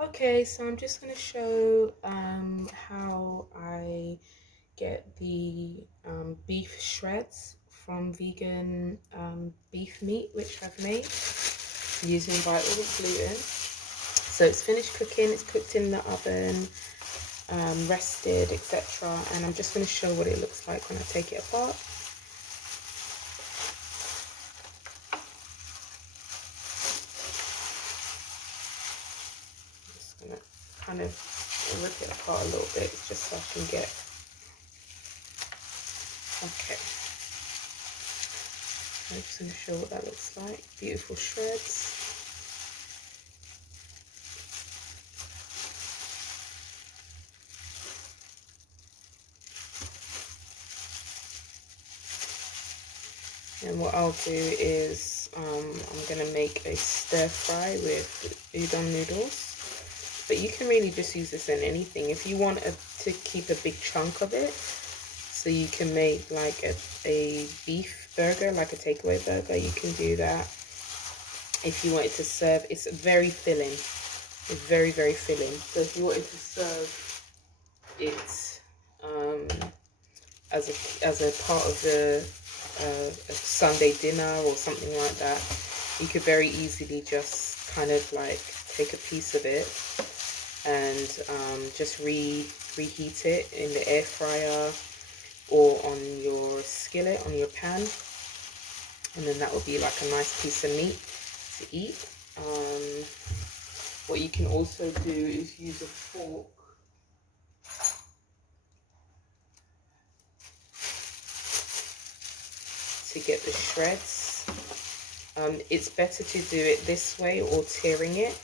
Okay, so I'm just going to show how I get the beef shreds from vegan beef meat, which I've made using vital gluten. So it's finished cooking, it's cooked in the oven, rested, etc. And I'm just going to show what it looks like when I take it apart. Gonna kind of rip it apart a little bit just so I can get okay. I'm just going to show what that looks like. Beautiful shreds. And what I'll do is I'm going to make a stir fry with udon noodles. But you can really just use this in anything. If you want to keep a big chunk of it, so you can make like a beef burger, like a takeaway burger, you can do that. If you wanted to serve, it's very filling. It's very, very filling. So if you wanted to serve it as a part of the a Sunday dinner or something like that, you could very easily just kind of like take a piece of it and just reheat it in the air fryer or on your skillet, on your pan, and then that will be like a nice piece of meat to eat. What you can also do is use a fork to get the shreds. It's better to do it this way or tearing it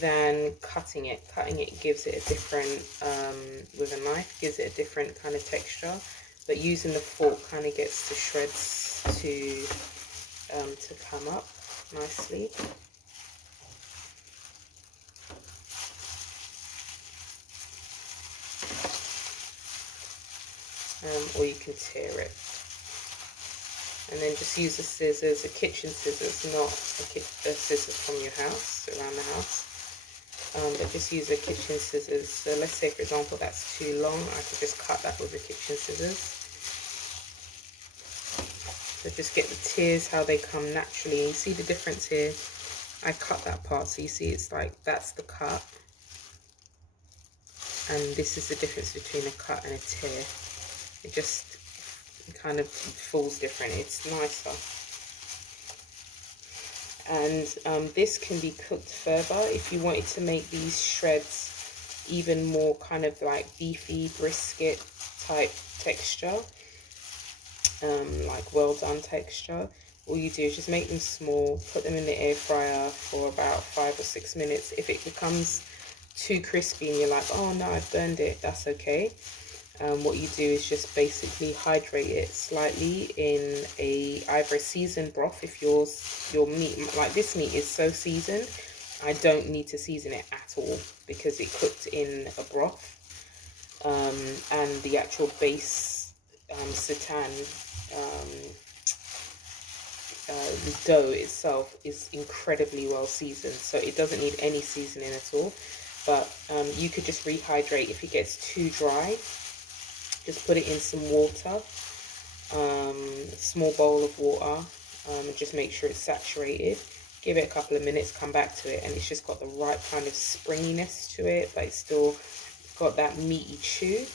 than cutting it. Cutting it gives it a different, with a knife, gives it a different kind of texture. But using the fork kind of gets the shreds to come up nicely. Or you can tear it. And then just use the scissors, a kitchen scissors, not a scissors from your house, around the house. But just use a kitchen scissors. So let's say, for example, that's too long. I could just cut that with a kitchen scissors. So just get the tears, how they come naturally. You see the difference here? I cut that part, so you see it's like, that's the cut. And this is the difference between a cut and a tear. It just kind of falls different. It's nicer. And this can be cooked further if you wanted to make these shreds even more kind of like beefy brisket type texture, like well done texture. All you do is just make them small, put them in the air fryer for about 5 or 6 minutes. If it becomes too crispy and you're like, oh no, I've burned it, that's okay. What you do is just basically hydrate it slightly in either a seasoned broth. If your meat, like this meat is so seasoned, I don't need to season it at all because it cooked in a broth. And the actual base seitan, the dough itself is incredibly well seasoned, so it doesn't need any seasoning at all. But you could just rehydrate. If it gets too dry, just put it in some water, a small bowl of water, and just make sure it's saturated. Give it a couple of minutes, come back to it, and it's just got the right kind of springiness to it, but it's still got that meaty chew.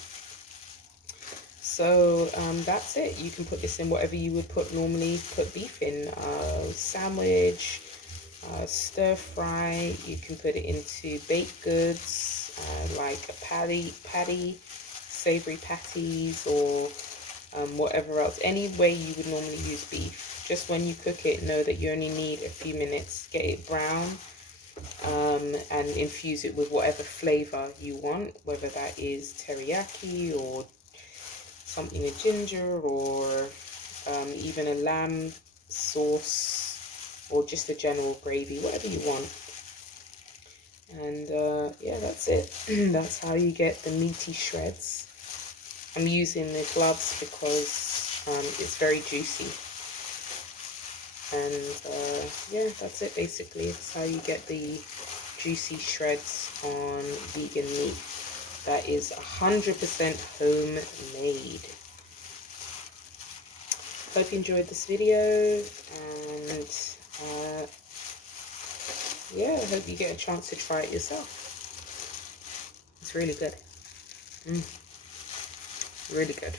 So that's it. You can put this in whatever you would normally put beef in, sandwich, stir fry. You can put it into baked goods, like a patty, savory patties, or whatever else. Any way you would normally use beef. Just when you cook it, know that you only need a few minutes. Get it brown, and infuse it with whatever flavor you want, whether that is teriyaki or something with ginger, or even a lamb sauce, or just a general gravy, whatever you want. And yeah, that's it. That's how you get the meaty shreds. I'm using the gloves because it's very juicy. And yeah, that's it basically. It's how you get the juicy shreds on vegan meat that is 100% homemade. Hope you enjoyed this video, and yeah, I hope you get a chance to try it yourself. It's really good. Really good.